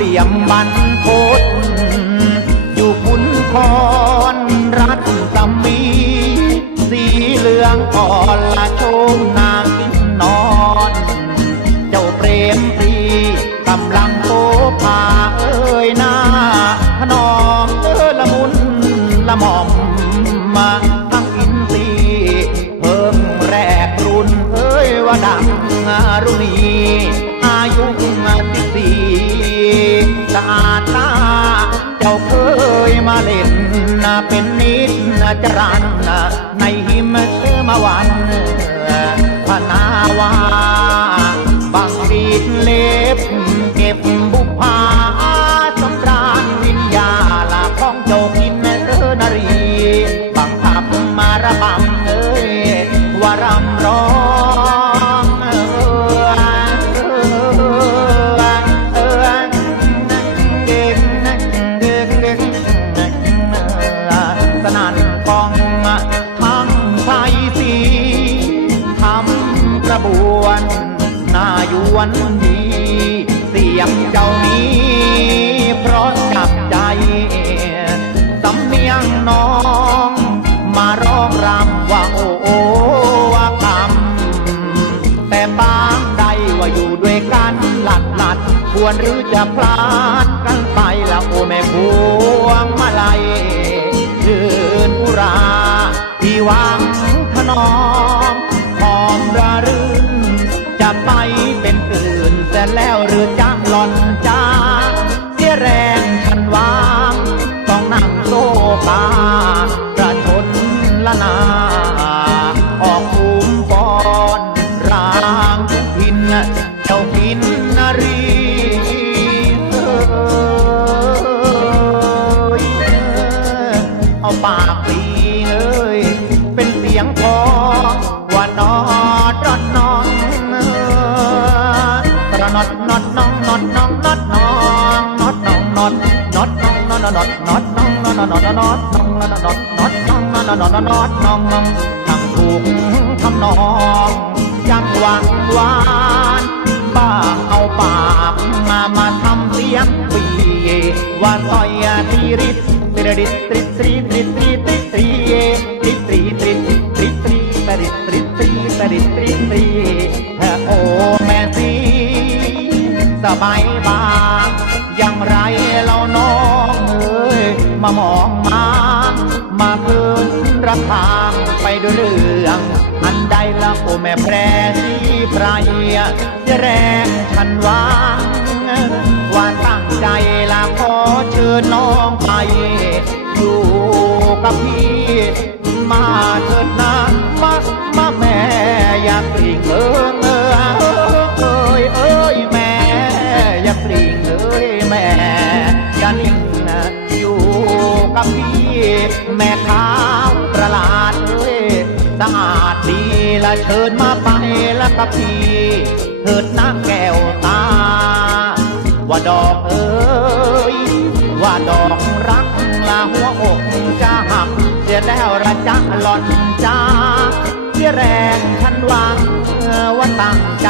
เหลี่ยมบรรพตอยู่ขุนคอ ฐสมีสีเหลืองอ่อนละโชมนางกินนอน เจ้าเปรมปรีกำลังโตพาเอ้ยหน้าขนอมเออละมุนละหม่อมมาทั้งอินทรีย์เพิ่งแรกรุ่นเอ้ยว่าดังรุณีอายุสิสี่สะอาดตาเจ้าเคยมาเล่นเป็น ดจรันในหิมเชื่อมาวันพนาวาบางดีเล็บเก็บ กระบวนนายวนดีเสียงเจ้านี้เพราะจับใจสำเนียงน้อง มาร้องรำว่าโอ้โอว่าคำแต่บางใดว่าอยู่ด้วยกันหลัดหลัดควรหรือจะพลาดกันไปละโอแม่พวงมาลัยยืนอุราที่หวังถนอม เอาปากตีเอ้ย เป็นเสียงพอว่านอดรอดนองตระนอดนอดนองนอดนองนอดนองนอดนองนอดนอดนองนอดนอดนอดนองนอดนอดนอดนอดนองนอดนอดนอดนองนอดนอดนอดนอดนองทำถูกทำนองยังหวังหวานบ้าเอาปากมามาทำเสียงปีว่าซอยทีริตตริตริตรีต สบบางอย่างไรเราน้องเอ้ยมามองมามาเพิ่นระคางไปด้วยเรื่อง อันใดละโอแม่แพรสีไพรเสียแรงฉันวางว่าตั้งใจลาขอเชิญน้องไป อยู่กับพี่มาเถิด ขาวประหลาดเอ้ยสะอาดดีละเชิญมาไปแล้วกับพี่เถิดนะแก้วตา ว่าดอกเอ้ยว่าดอกรักลาหัวอกจะหักเสียแล้วระจักหล่อนจ้าเสียแรงฉันหวังว่าตั้งใจ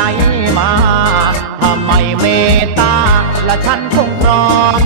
มาทำไมเมตตาละฉันคงพร้อม